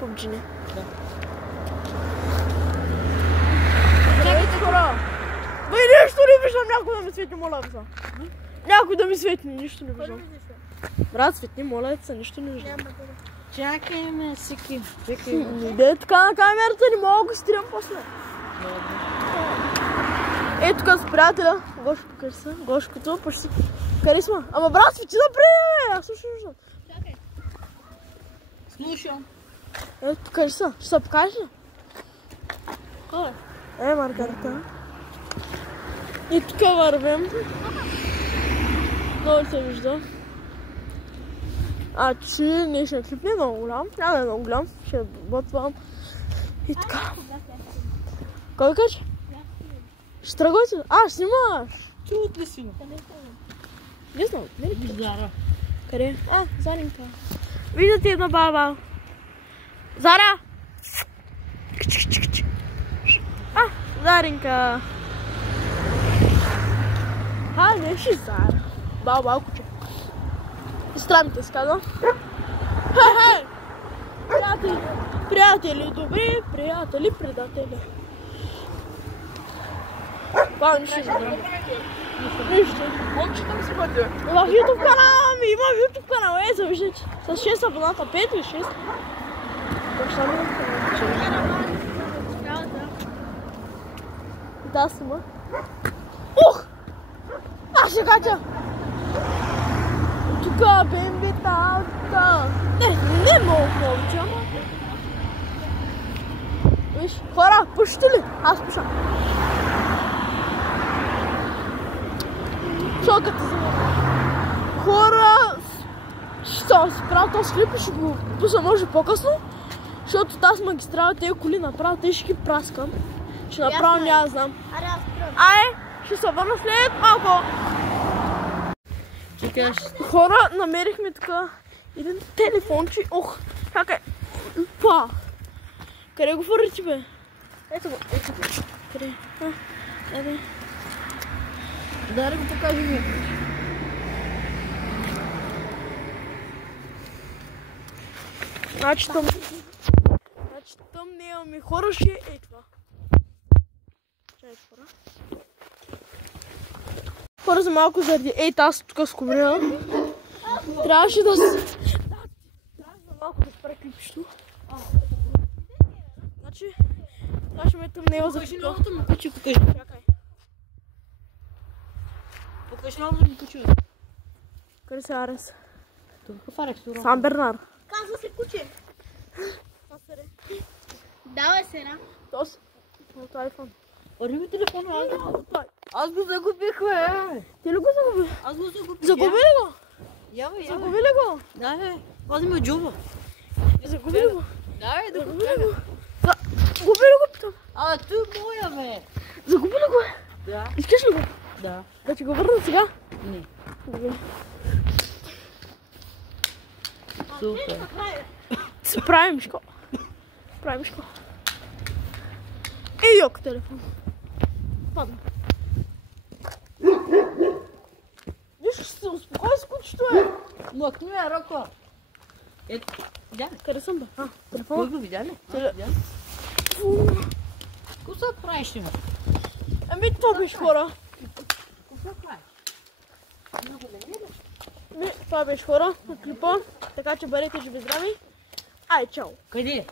Помчини. Да. Здравейте, хора! Бе, нищо не виждам, някой да ми светни, моля ви се. Някой да ми светни, нищо не виждам. Брат, светни, моля ви се, нищо не виждам. Чакай ме, Сики. Де така на камерата, не мога да го стирам после. Ето тук с приятеля. Гошко, къде са? Гошкото, почти. Къде сме? Ама брат, свети напред, бе! Аз също виждам. Чакай. Слушам. Ето тук къде са? Ще се покажеш ли? Кой? Маргарita. И тук вървим. Много се вижда. Че днешният клип не е много голям. Няма да е много голям. Ще ботвам. И така. Кой кажа? Ще тръгвате? Ще снимаш. Чуват ли си ме? Не знам. Не ли? Зара. Къде? Заринка. Виждате една баба. Зара! Заринка. Не ще Зара. Баба, куче. Странните сказа. Приятели, приятели добри, приятели предатели. Това не ще знам. Нищо. Момчета ми се пътя. В YouTube канала ми, има YouTube канал, завиждате. С 6 абоната, 5 или 6. Баща ми да снима. Ух! Ще кача! Тука, бембита, тука. Не много повече, ама. Виж, хора, пушите ли? Аз пуша. Чакайте за мен. Хора, ще се правя този клип и ще го пусна може по-късно. Защото тази магистрала, тези коли направят, те ще ги праскам. Ще направя, няма да знам. Ще се върна след малко. Хора, намерихме така един телефонче. Чакай. Къде го фърти, бе? Ето го. Къде? Еде. Дай го покажи ми. Значи там не имаме хора, ще е това. Чай, хора. Хора за малко заради тази тук скобрина. Трябваше да се... Трябваше за малко да спре клипчето. Значи, трябваше ме тъмнела за Покажи тук. новото ми куче, покажи. Чакай. Покажи новото ми куче. Къде се Арес? Какъв Арес? Сан Бернар. Казва се куче. Давай сера. Тос. От iPhone. Върви ми телефона, Той. аз го загубих, бе. Ти ли го загуби? Аз го загубих. Загуби ли го? Явай. Загуби ли го? Да, бе. Пази ми от джоба. Загуби ли го? Да, бе, да го Загуби ли го? Загуби ли го, питам? Ту моя, бе. Загуби ли го? Да. Искаш ли го? Да. Да ти го върна сега? Не. Добре. Супер. Се правим, Мишко. Правим, Мишко. И йок телефон. Падна. Виж, ще се успокой с кучето, е. Махни ме ръка. Ето, видя ли? Къде съм, бе? Кой Телефон. го видя ли? Теле- Видя ли? Какво се правиш, бе? Това беше хора. Какво се правиш? Това беше хора на клипа. Така че бъдете живи здрави. Чао. Къде?